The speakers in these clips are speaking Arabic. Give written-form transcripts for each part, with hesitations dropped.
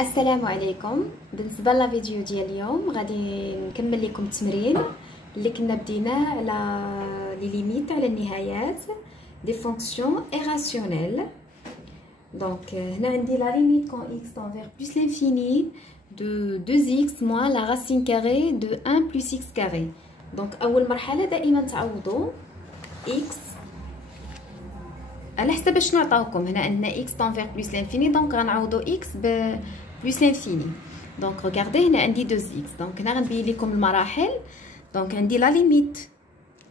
السلام عليكم. بالنسبه لا فيديو ديال اليوم غادي نكمل لكم التمرين اللي كنا بديناه على لي ليميت على النهايات دي فونكسيون ايراسيونيل. دونك هنا عندي لا ليميت كون x tend vers plus l'infini de 2x moins la racine carrée de 1 plus x carré. دونك اول مرحله دائما تعوضوا x على حسب شنو عطاوكم. هنا عندنا x tend vers plus l'infini دونك غنعوضوا x ب plus l'infini. دونك regardez هنا عندي 2x. دونك هنا غنبين لكم المراحل. دونك عندي la limite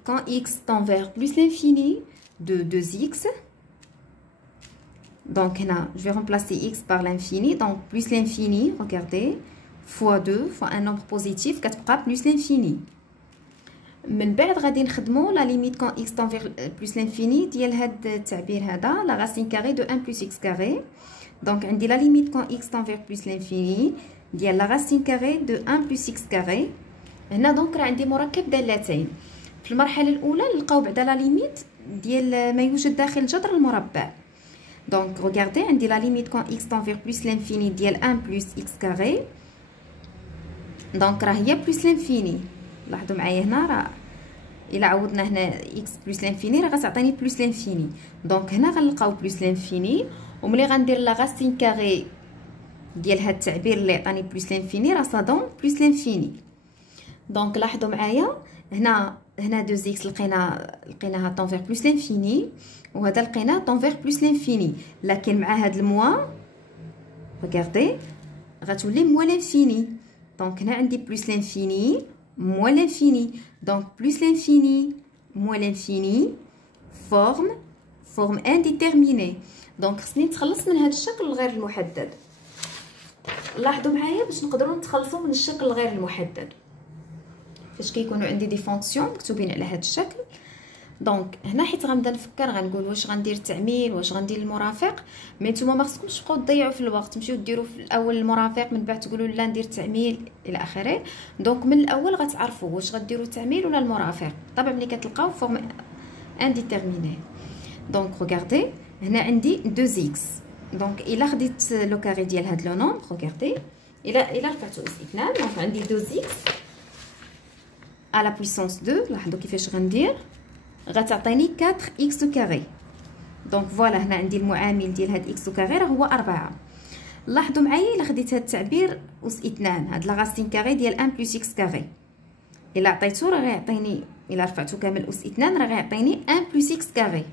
quand x tend vers plus l'infini de 2x. Donc là, je vais remplacer x par l'infini. Donc plus l'infini, regardez, fois 2, fois un nombre positif, كتبقى plus l'infini. من بعد غادي نخدموا la limite quand x tend vers plus l'infini ديال هاد التعبير هذا la racine carrée de 1 plus x carré. Donc عندي la limite quand x tend vers plus l'infini ديال la racine carrée de 1 plus x carré. هنا دونك راه عندي مركب دالتين. في المرحله الاولى نلقاو بعدا la limite ديال ما يوجد داخل جذر المربع. Donc regardez عندي la limite quand x tend vers plus l'infini ديال 1 plus x carré. Donc راه هي plus l'infini. لاحظوا معايا هنا راه الا عوضنا هنا x plus l'infini راه غتعطيني plus l'infini. دونك هنا غنلقاو plus l'infini وملي غندير لا راسين كاري ديال هاد التعبير اللي عطاني plus l'infini راه صادون plus l'infini. دونك لاحظوا معايا هنا 2x لقيناها طون فيغ بلس لانفيني وهذا لقيناه طون فيغ بلس لانفيني، لكن مع هاد الموا ريغاردي غتولي موا لانفيني. دونك هنا عندي بلس لانفيني موا لانفيني. دونك بلس لانفيني موا لانفيني فورم انديتيرميني. دونك خصني نتخلص من هذا الشكل الغير المحدد. لاحظوا معايا باش نقدروا نتخلصوا من الشكل الغير المحدد فاش كيكونوا عندي دي فونكسيون مكتوبين على هذا الشكل. دونك هنا حيت غنبدا نفكر غنقول واش غندير التعميل واش غندير المرافق، مي نتوما ما خصكمش تبقاو تضيعوا في الوقت، تمشيو ديروا في الاول المرافق من بعد تقولوا لا ندير التعميل الى اخره. دونك من الاول غتعرفوا واش غديروا التعميل ولا المرافق. طبعا ملي كتلقاو فورم انديتيرميني. دونك ريغاردي هنا عندي 2x. دونك الا خديت لو كاري ديال هاد لو نومبر ريغاردي الا رفعتو اس 2 دونك عندي 2x à la puissance 2. لاحظوا كيفاش غندير غتعطيني 4x كاري. دونك فوالا هنا عندي المعامل ديال هاد x كاري راه هو 4. لاحظوا معايا الا خديت هاد التعبير اس 2 هاد لا راسين كاري ديال 1 بلس x كاري الا عطيتو راه غيعطيني الا رفعتو كامل اس 2 راه غيعطيني 1 بلس x كاري.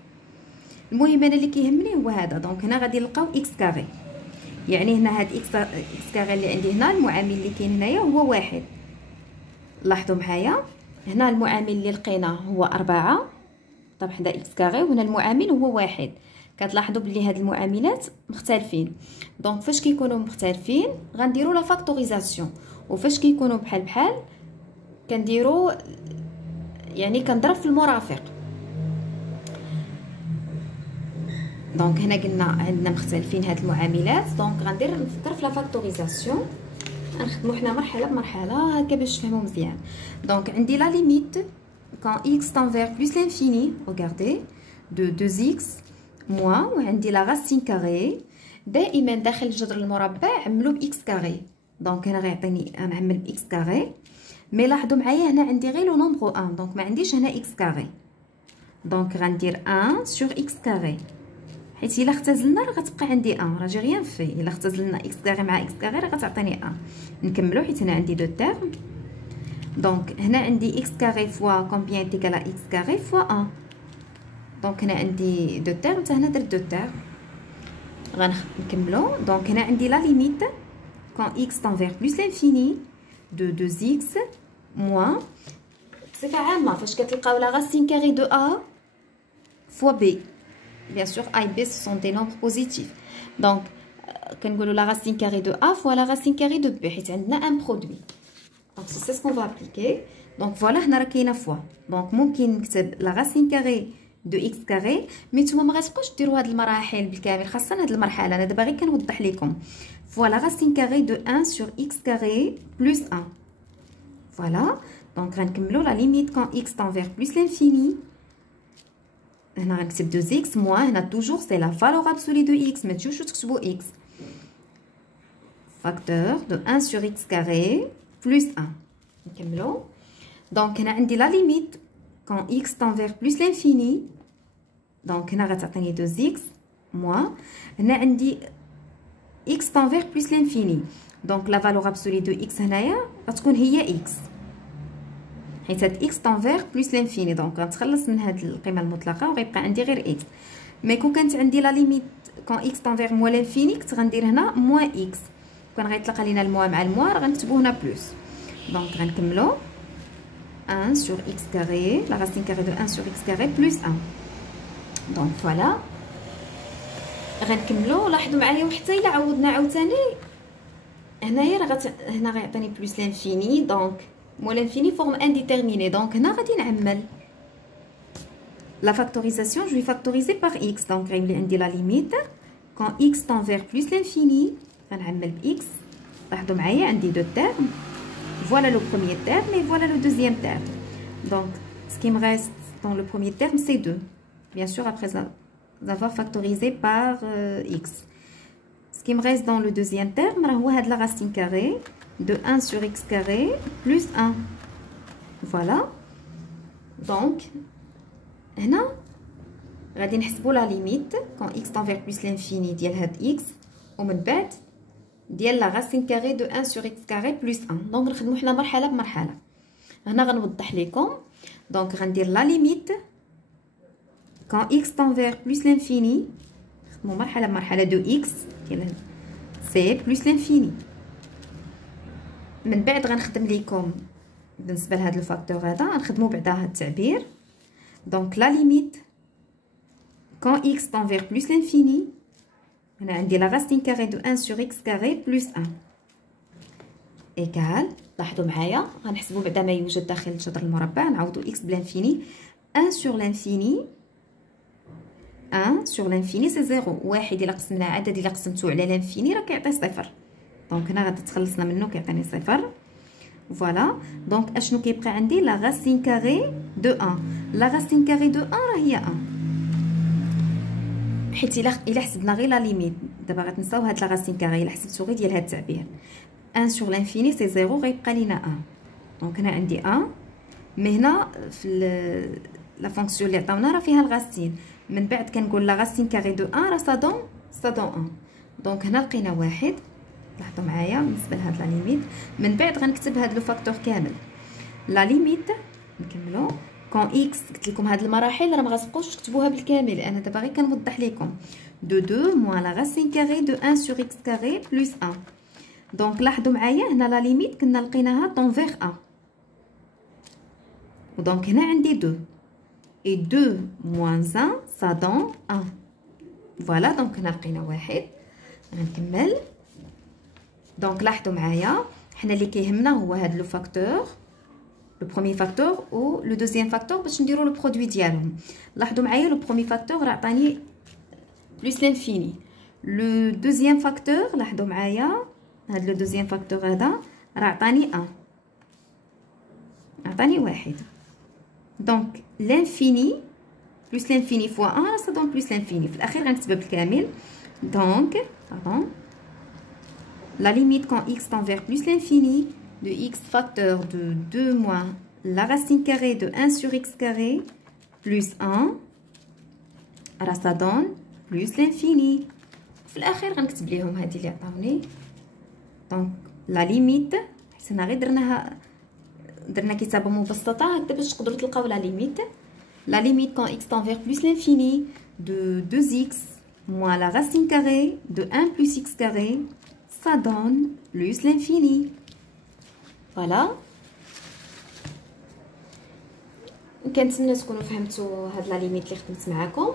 المهم انا اللي كيهمني هو هذا. دونك هنا غادي نلقاو x كاري، يعني هنا هاد x كاري اللي عندي هنا المعامل اللي كاين هنايا هو 1. لاحظوا معايا هنا المعامل اللي لقيناه هو 4 طبعا حدا اكس كاري، وهنا المعامل هو 1. كتلاحظوا بلي هاد المعاملات مختلفين. دونك فاش كيكونوا مختلفين غنديروا لا فاكتوريزاسيون، وفاش كيكونوا بحال كنديروا يعني كنضرب في المرافق. دونك هنا قلنا عندنا مختلفين هاد المعاملات. دونك نفكر في لا فاكتوريزاسيون، غنخدمو حنا مرحله بمرحله هكا باش تفهموا مزيان. دونك عندي لا ليميت quand x tend vers plus l'infini regardez de 2x moins وعندي لا راسين كاري. دائما داخل جذر المربع عملوا باكس كاري. دونك هنا غيعطيني نعمل باكس كاري، مي لاحظوا معايا هنا عندي غير لو نومبر 1 دونك ما عنديش هنا اكس كاري. دونك غندير 1 sur x كاري، حيت الا اختزلنا راه غتبقى عندي 1 راه جي ريان في. الا اختزلنا اكس كاري مع اكس كاري راه غتعطيني 1. نكملوا حيت هنا عندي دو تيرم. دونك هنا عندي x كاري فوا كومبيان تيكال ا x كاري فوا 1. دونك هنا عندي دو تيرم حتى هنا درت دو تيرم. غنكملوا. دونك هنا عندي لا ليميت كون x tend vers plus l'infini de 2x moins بصفه عامه فاش كتلقاو لا راسين كاري دو a فوا b. Bien sûr, a et b ce sont des nombres positifs. Donc, كنقولوا la racine carrée de a fois la racine carrée de b حيت عندنا un produit. Donc c'est ce qu'on va appliquer. Donc voilà هنا راه كاينه فوا. دونك ممكن نكتب la racine carrée de x carré، مي نتوما ما غاتبقاوش ديروا هاد المراحل بالكامل، خاصه هاد المرحله انا دابا غير كنوضح لكم. فوالا racine carrée de 1 sur x carré plus 1. Voilà. Donc غنكملوا la limite quand x tend vers plus l'infini. هنا غنكتب 2x moins هنا توجور سي لا فالور ابسولي دو x، ما تجيوش تكتبوا x. facteur de 1 sur x carré plus 1. نكملو. دونك هنا عندي لا ليميت quand x tend vers plus l'infini. دونك هنا غتعطيني 2x moins هنا عندي x tend vers plus l'infini. دونك لا فالور ابسولي دو x هنايا غتكون هي x حيت هاد x tend vers plus l'infini. دونك غنتخلص من هاد القيمه المطلقه وغيبقى عندي غير x. مي كون كانت عندي لا ليميت quand x tend vers moins l'infini كنت غندير هنا moins x. كون غيطلق علينا الموا مع الموا راه غنكتبو هنا بلس. دونك غنكملو 1 sur x carré, la racine carrée de 1 sur x carré plus 1. Donc voilà. غنكملو. لاحظوا معايا وحتى الا عوضنا عاوتاني هنايا راه هنا غيعطيني بلس لانفيني. دونك مو لانفيني فورم انديتيرميني. دونك هنا غادي نعمل la factorisation. Je vais factoriser par x. donc غيولي عندي la limite quand x tend vers plus l'infini غنعمل ب x. لاحظوا معايا عندي دو termes. Voilà le premier terme et voilà le deuxième terme. Donc, ce qui me reste dans le premier terme, c'est 2. Bien sûr, après avoir factorisé par x. Ce qui me reste dans le deuxième terme, c'est la racine carrée de 1 sur x carré plus 1. Voilà. Donc, هنا غادي نحسبوا la limite quand x tend vers plus l'infini ديال هاد x ومن بعد ديال لا راسين كاري دو 1 sur x carré بلس 1. دونك نخدمو حنا مرحله بمرحله. هنا غنوضح لكم. دونك غندير لا ليميت quand x tend vers plus l'infini نخدمو مرحله بمرحله دو x ديال سي بلس l'infini. من بعد غنخدم لكم بالنسبه لهذا الفاكتور هذا غنخدمو بعدا هذا التعبير. دونك لا ليميت quand x tend vers plus l'infini هنا عندي لا racine carrée de 1 sur x carré plus 1 égal. لاحظوا معايا غنحسبوا بعدا ما يوجد داخل الجذر المربع نعوضوا x بلانفيني 1 sur l'infini 1 sur l'infini سي 0. واحد الا قسمنا عدد الا قسمته على لانفيني راه كيعطي صفر. دونك هنا غادي تخلصنا منه كيعطيني صفر. فوالا. دونك اشنو كيبقى عندي لا racine carrée de 1. لا racine carrée de 1 راه هي 1 حيت الا حسبنا غير لا ليميت. دابا غتنساو هاد لا راسين كاري الا حسبتو غير ديال هاد التعبير 1 sur l'infini سي 0 غيبقى لينا 1. دونك هنا عندي 1 مي هنا في لا فونكسيون اللي عطاونا راه فيها الغاسين. من بعد كنقول لا راسين كاري دو 1 راه سا دون 1. دونك هنا لقينا واحد. لاحظوا معايا بالنسبه لهاد لا ليميت. من بعد غنكتب هاد لو فاكتور كامل. لا ليميت نكملو quand x قلت لكم هاد المراحل راه ما غتبقاوش تكتبوها بالكامل. انا دابا غير كنوضح لكم دو 2 moins la racine carrée de 1 sur x carré plus 1. دونك لاحظوا معايا هنا لا ليميت كنا لقيناها طون فيغ 1 ودونك هنا عندي 2 et 2 moins 1 ça donne 1. فوالا. دونك هنا لقينا واحد. غنكمل. دونك لاحظوا معايا حنا اللي كيهمنا هو هاد لو فاكتور le premier facteur ou le deuxième facteur باش نديرو le produit ديالهم. لاحظوا معايا le premier facteur راه عطاني plus l'infini. le deuxième facteur لاحظوا معايا هاد le deuxième facteur هذا راه عطاني 1 عطاني واحد. دونك l'infini plus l'infini fois 1 راه ça donne plus l'infini. في الاخير غنكتبها بالكامل. دونك pardon la limite quand x tend vers plus l'infini de x facteur de 2 moins la racine carrée de 1 sur x carré plus 1 راه ça donne plus l'infini. في الاخير غنكتب ليهم هذه اللي عطاوني. دونك لا ليميت حسنا غير درنا كتابه مبسطه هكذا باش تقدروا تلقاو لا ليميت. لا ليميت quand x tend vers plus l'infini de 2x moins la racine carrée de 1 plus x carré ça donne plus l'infini. فوالا. كنتمنى تكونوا فهمتوا هاد لا ليميت اللي خدمت معكم.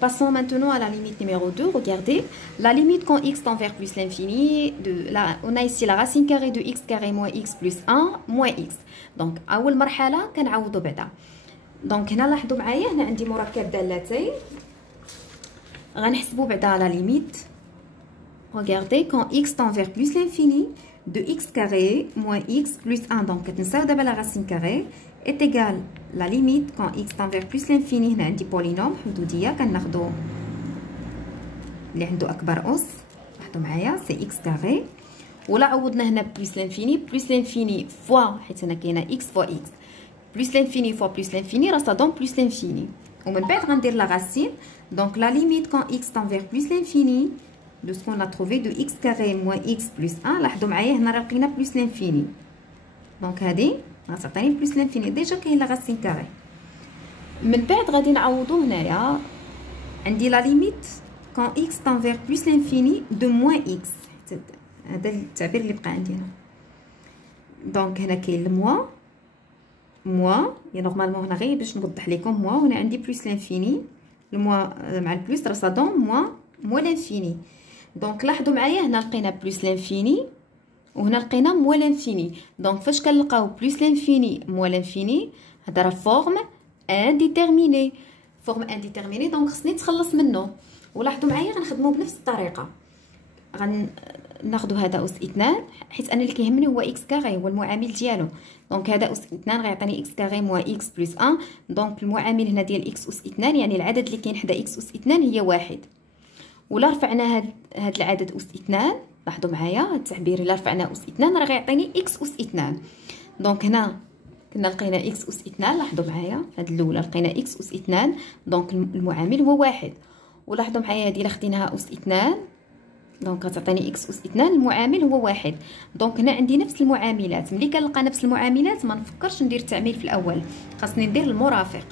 Passons maintenant à la limite numéro 2. Regardez, la limite quand x tend vers plus l'infini, on a ici la racine carrée de x carré moins x plus 1 moins x. Donc, أول مرحلة كنعوضوا بعدا. Donc هنا لاحظوا معايا هنا عندي مركب دالتين. غنحسبوا بعدا la limite. Regardez, quand x tend vers plus l'infini, de x carré moins x plus 1. Donc كتنساو دابا la racine carrée est égale la limite quand x tend vers plus l'infini. هنا عندي بولينوم حدوديه كناخذوا اللي عنده اكبر اس لاحظوا معايا سي اكس كاري. ولا عوضنا هنا بلس لانفيني، بلس لانفيني فوا حيت هنا كاينه اكس فوا اكس، بلس لانفيني فوا بلس لانفيني راه دون بلس لانفيني. ومن بعد غندير لا راسين. دونك لا ليميت كون اكس تان فيغ بلس لانفيني دو سكون ا تروفي دو اكس كاري موان اكس بلس 1. لاحظوا معايا هنا راه لقينا بلس لانفيني، دونك هادي غتعطيني بلس لانفيني. ديجا كاين لا راسين كاري. من بعد غادي نعوضو هنايا عندي لا ليميت كون اكس تان فيغ بلس لانفيني دو موان اكس. هذا التعبير اللي بقى عندي هنا. دونك هنا كاين الموا موا، يا نورمالمون هنا غير باش نوضح لكم موا، وهنا عندي بلس لانفيني. الموا مع البلس راه صا دون موا لانفيني. دونك لاحظوا معايا هنا لقينا بلس لانفيني وهنا لقينا موا لانفيني. دونك فاش كنلقاو بلس لانفيني موا لانفيني هذا راه فورم انديتيرميني، فورم انديتيرميني. دونك خصني نتخلص منه. ولاحظوا معايا غنخدمو بنفس الطريقه، غناخدو هذا اس 2 حيت انا اللي كيهمني هو اكس كاري، هو المعامل ديالو. دونك هذا اس 2 غيعطيني اكس كاري موا اكس بلس 1. دونك المعامل هنا ديال اكس اس 2 يعني العدد اللي كاين حدا اكس اس 2 هي واحد. ولا رفعنا هاد العدد اس 2، لاحظوا معايا هاد التعبير، الا رفعنا اس 2 راه غيعطيني اكس اس 2. دونك هنا كنا لقينا اكس اس 2، لاحظوا معايا هاد الاولى لقينا اكس اس 2، دونك المعامل هو واحد. ولاحظوا معايا هادي الا خديناها اس 2 دونك غتعطيني اكس اس 2، المعامل هو واحد. دونك هنا عندي نفس المعاملات. ملي كنلقى نفس المعاملات ما نفكرش ندير التعميل في الاول، خاصني ندير المرافق،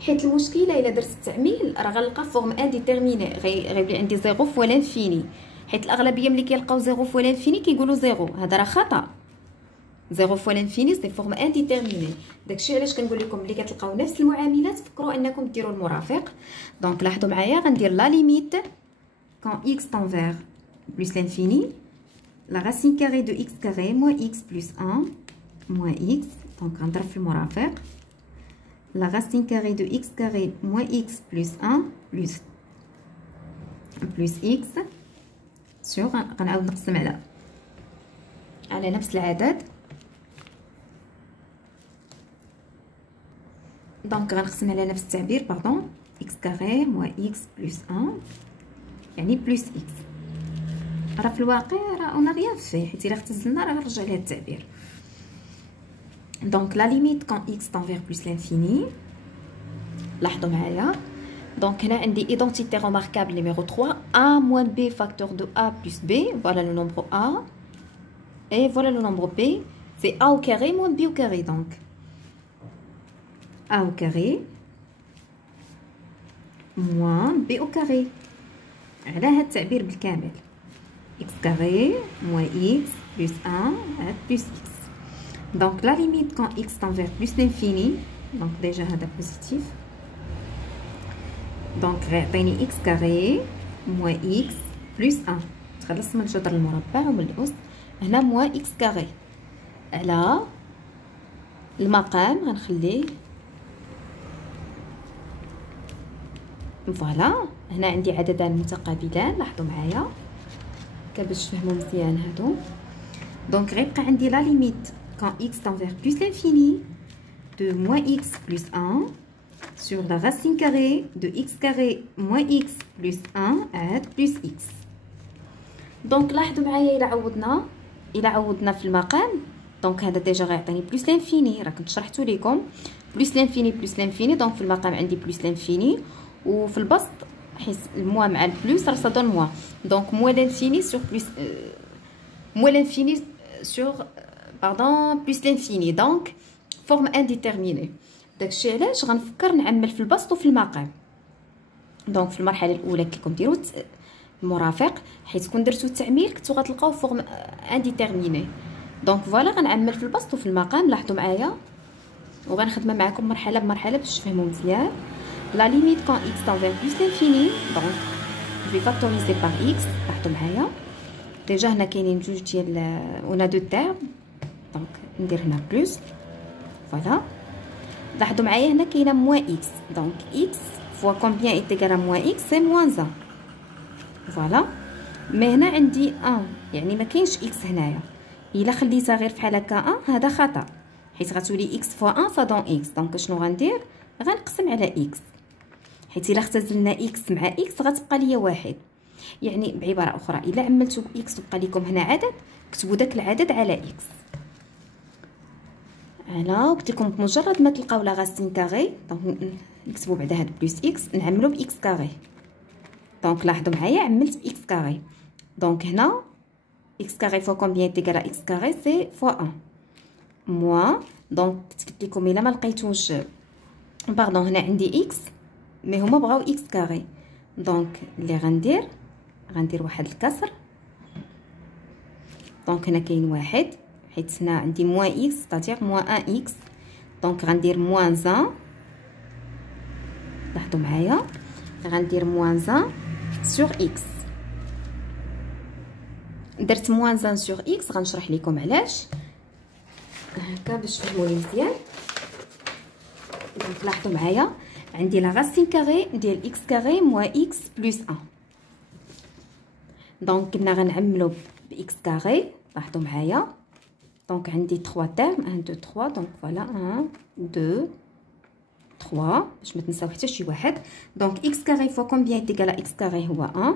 حيت المشكله الا درت التعميل راه غنلقى فورم انديتيرميني، غيولي عندي زيرو فوا لانفيني، حيت الاغلبيه ملي كيلقاو زيرو فوا لانفيني كيقولوا زيرو. هذا راه خطا، زيرو فوا لانفيني سي فورم انديتيرميني. داكشي علاش كنقول لكم ملي كتلقاو نفس المعاملات فكروا انكم ديروا المرافق. دونك لاحظوا معايا غندير لا ليميت quand x tend vers plus l'infini, la racine carrée de x carré moins x plus 1 moins x, donc on va faire le مرافق. La racine carrée de x carré moins x plus 1 plus x sur غنعاود نقسم على نفس العدد. دونك غنقسم على نفس التعبير باردون x carré moins x plus 1 يعني بلس اكس. راه في الواقع راه اون ريان فيه، حيت الا اختزلنا راه غنرجع لهاد التعبير. دونك لا ليميت كون اكس تان فيغ بلس لانفيني، لاحظوا معايا. دونك هنا عندي ايدونتيتي روماركابل نيميرو 3 a moins b facteur de a plus b, voilà le nombre a et voilà le nombre b, c'est a au carré moins b au carré. Donc a au carré moins b au carré على هاد التعبير بالكامل. x carré moins x plus 1 هاد plus x. دونك لا ليميت كون x tend vers plus l'infini، دونك ديجا هذا بوزيتيف، دونك غيعطيني x carré moins x plus 1. تخلص من الجذر المربع ومن الأس. هنا moins x carré على المقام غنخليه فوالا. هنا عندي عددان متقابلان، لاحظوا معايا باش تفهموا مزيان هادو. دونك غيبقى عندي لا ليميت كون x tend vers plus l'infini de moins x plus 1 sur la racine carrée de x carré moins x plus 1 عاد plus x. دونك لاحظوا معايا الا عوضنا في المقام، دونك هذا ديجا غيعطيني بلس لانفيني، راه كنت شرحتو لكم بلس لانفيني. دونك في المقام عندي بلس لانفيني، وفي البسط حيت الموا مع البلس راه صدون موا، دونك موا لانفيني سور بلس موا لانفيني سور باردون بلس لانفيني، دونك فورم انديتيرميني. داكشي علاش غنفكر نعمل في البسط وفي المقام. دونك في المرحله الاولى كيكون ديروا المرافق، حيت كون درتو التعميل كنتو غتلقاو فورم انديتيرميني. دونك فوالا غنعمل في البسط وفي المقام، لاحظوا معايا وغنخدم معكم مرحله بمرحله باش تفهموا مزيان. La limite quand x tend vers plus l'infini, donc je vais factoriser par x. لاحظوا معايا ديجا هنا كاينين جوج ديال اون دو تيرم، دونك ندير هنا بلس فوالا. لاحظوا معايا هنا كاينه موان اكس، دونك اكس فوا كومبيان ايت ايكال ا موان اكس سي موان 1 فوالا. مي هنا عندي 1 يعني ما كاينش اكس هنايا، الا خليتها غير فحال هكا هذا خطا، حيت غتولي اكس فوا 1 صا دون اكس. دونك شنو غندير؟ غنقسم على اكس، حيت الا اختزلنا اكس مع اكس غتبقى ليا واحد. يعني بعباره اخرى الا عملتوا باكس وبقى لكم هنا عدد، كتبوا داك العدد على اكس. انا قلت لكم بمجرد ما تلقاو لا غاسين كاري دونك نكتبوا بعدا هاد بلس اكس نعملوا باكس كاري. دونك لاحظوا معايا عملت باكس كاري. دونك هنا اكس كاري فوا كومبيان تيغال اكس كاري سي فوا 1 موان. دونك قلت لكم الا ما لقيتوش باردون هنا عندي اكس مي هما بغاو اكس كاري، دونك اللي غندير واحد الكسر. دونك هنا كاين واحد حيت هنا عندي موان اكس ستادير موان 1 اكس، دونك غندير موان 1. لاحظوا معايا غندير موان 1 سور اكس. درت موان 1 سور اكس غنشرح لكم علاش هكا باش تفهموني مزيان. دونك لاحظوا معايا عندي لا راسين كاري ديال اكس كاري موان اكس بلس 1. دونك كنا غنعملو باكس كاري. لاحظوا معايا دونك عندي 3 تيرم 1 2 3. دونك فوالا 1 2 3 باش ما تنساو حتى شي واحد. دونك اكس كاري فوا كومبيان تيغال اكس كاري هو 1.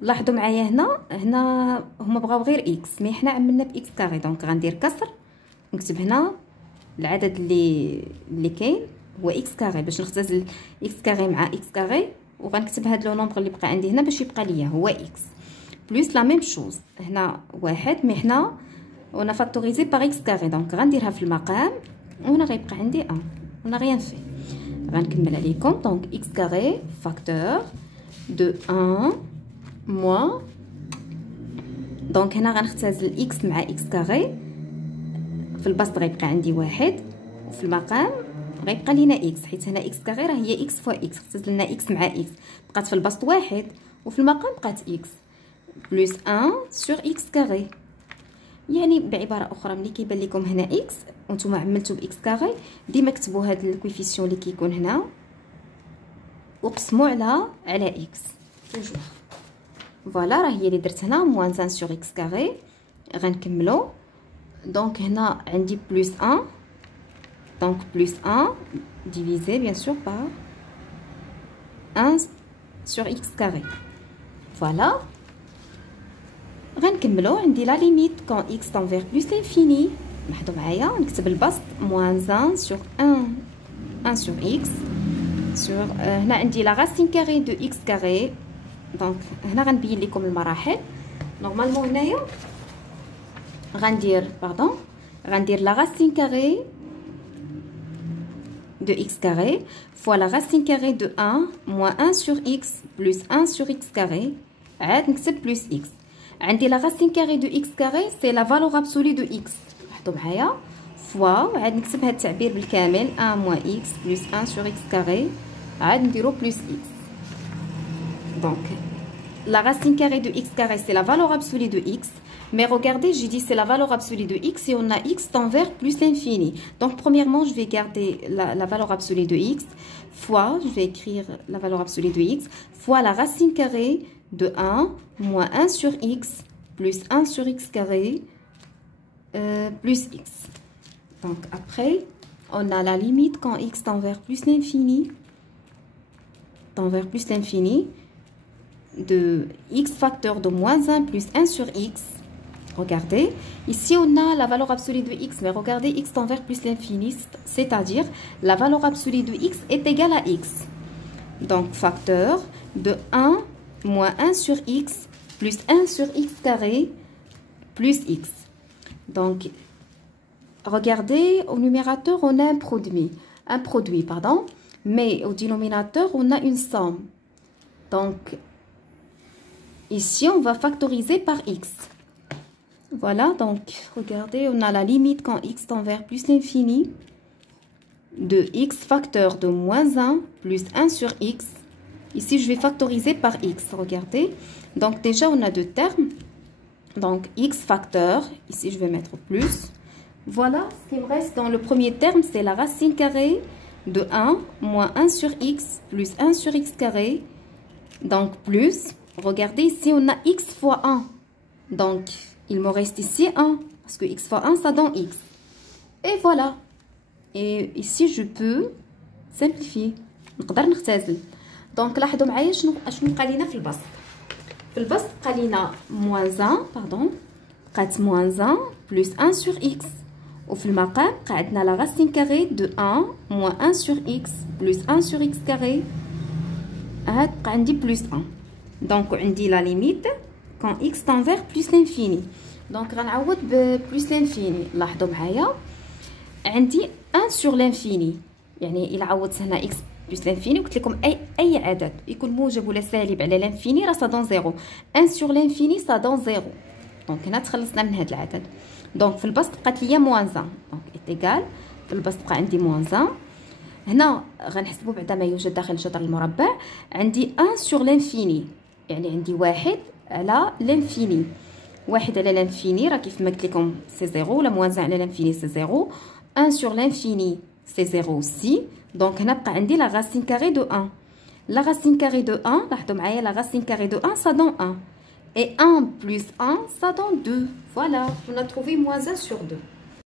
لاحظوا معايا هنا هما بغاو غير اكس مي حنا عملنا باكس كاري. دونك غندير كسر نكتب هنا العدد اللي كاين هو اكس كاري باش نختزل اكس كاري مع اكس كاري، وغنكتب هاد لو نومبر اللي بقى عندي هنا باش يبقى ليا هو اكس بلس لا ميم شوز. هنا واحد مي حنا اون فاكتوريزي بار اكس كاري. دونك غنديرها في المقام وهنا غيبقى عندي 1 اون ريان في. غنكمل عليكم. دونك اكس كاري فاكتور دو 1 موان. دونك هنا غنختزل اكس مع اكس كاري، في البسط غيبقى عندي واحد وفي المقام غيبقى لينا اكس حيت هنا اكس كاري راه هي اكس فوا اكس، اختزلنا اكس مع اكس بقات في البسط واحد وفي المقام بقات اكس بلس 1 سور اكس كاري. يعني بعباره اخرى ملي كيبان لكم هنا اكس وانتم عملتوا باكس كاري ديما كتبوا هذا الكويفيسيون اللي كيكون هنا وقسموا على اكس توجور. فوالا راه هي اللي درت هنا موان 1 سور اكس كاري. غنكملوا. دونك هنا عندي بلس 1. دونك بلس 1 divisé bien sûr par 1 sur x carré. Voilà. غنكملو. عندي لا ليميت كون x tend vers plus l'infini. لاحظوا معايا نكتب البسط moins 1 sur 1 sur x sur هنا عندي لا racine carrée de x carré. دونك هنا غنبين لكم المراحل. نورمالمون هنايا غندير la racine carrée de x carré fois la racine carrée de 1 moins 1 sur x plus 1 sur x carré. عاد نكتب plus x. عندي la racine carrée de x carré c'est la valeur absolue de x. لاحظوا معايا fois عاد نكتب هذا التعبير بالكامل 1 moins x plus 1 sur x carré. عاد نديرو plus x. Donc la racine carrée de x carré c'est la valeur absolue de x. Mais regardez, j'ai dit c'est la valeur absolue de x et on a x tend vers plus l'infini. Donc premièrement, je vais garder la valeur absolue de x fois, je vais écrire la valeur absolue de x, fois la racine carrée de 1 moins 1 sur x plus 1 sur x carré plus x. Donc après, on a la limite quand x tend vers plus l'infini, de x facteur de moins 1 plus 1 sur x. Regardez, ici on a la valeur absolue de x, mais regardez x tend vers plus l'infini, c'est-à-dire la valeur absolue de x est égale à x. Donc facteur de 1 moins 1 sur x plus 1 sur x carré plus x. Donc regardez, au numérateur on a un produit, mais au dénominateur on a une somme. Donc ici on va factoriser par x. Voilà, donc regardez, on a la limite quand x tend vers plus l'infini de x facteur de moins 1 plus 1 sur x. Ici, je vais factoriser par x, regardez. Donc déjà, on a deux termes. Donc x facteur, ici je vais mettre plus. Voilà, ce qui me reste dans le premier terme, c'est la racine carrée de 1 moins 1 sur x plus 1 sur x carré. Donc plus, regardez ici, on a x fois 1. Donc il me reste ici 1, parce que x fois 1, ça donne x. Et voilà. Et ici, je peux simplifier. نقدر نختزل. Donc لاحظوا معايا شنو بقى لينا في البسط. في البسط بقى لينا موان 1 باردون، بقات موان 1 بلس 1 سور اكس، وفي المقام بقى عندنا لا راسين كاري دو 1 موان 1 سور اكس بلس 1 سور اكس كاري، هاد بقى عندي بلس 1. دونك عندي لا ليميت كون اكس تان فيغ بلس لانفيني. دونك غنعوض ببلس لانفيني. لاحظوا معايا عندي 1 سور لانفيني، يعني الا عوضت هنا اكس بلس لانفيني وقلت لكم اي عدد يكون موجب ولا سالب على لانفيني راه سا دون زيرو. 1 سور لانفيني سا دون زيرو. دونك هنا تخلصنا من هذا العدد. دونك في البسط بقات ليا موان 1، دونك ايتيغال في البسط بقى عندي موان 1. هنا غنحسبوا بعدا ما يوجد داخل الجذر المربع. عندي 1 سور لانفيني، يعني عندي 1 على لانفيني. 1 على لانفيني راه كيف ما قلت لكم سي زيرو، ولا موان 1 على لانفيني سي زيرو. 1 سور لانفيني سي زيرو اوسي. دونك هنا بقى عندي لا راسين كاري دو 1. لا راسين كاري دو 1 لاحظوا معايا لا راسين كاري دو 1 ça donne 1 et 1 plus 1 ça donne 2. Voilà, on a trouvé moins 1 sur 2.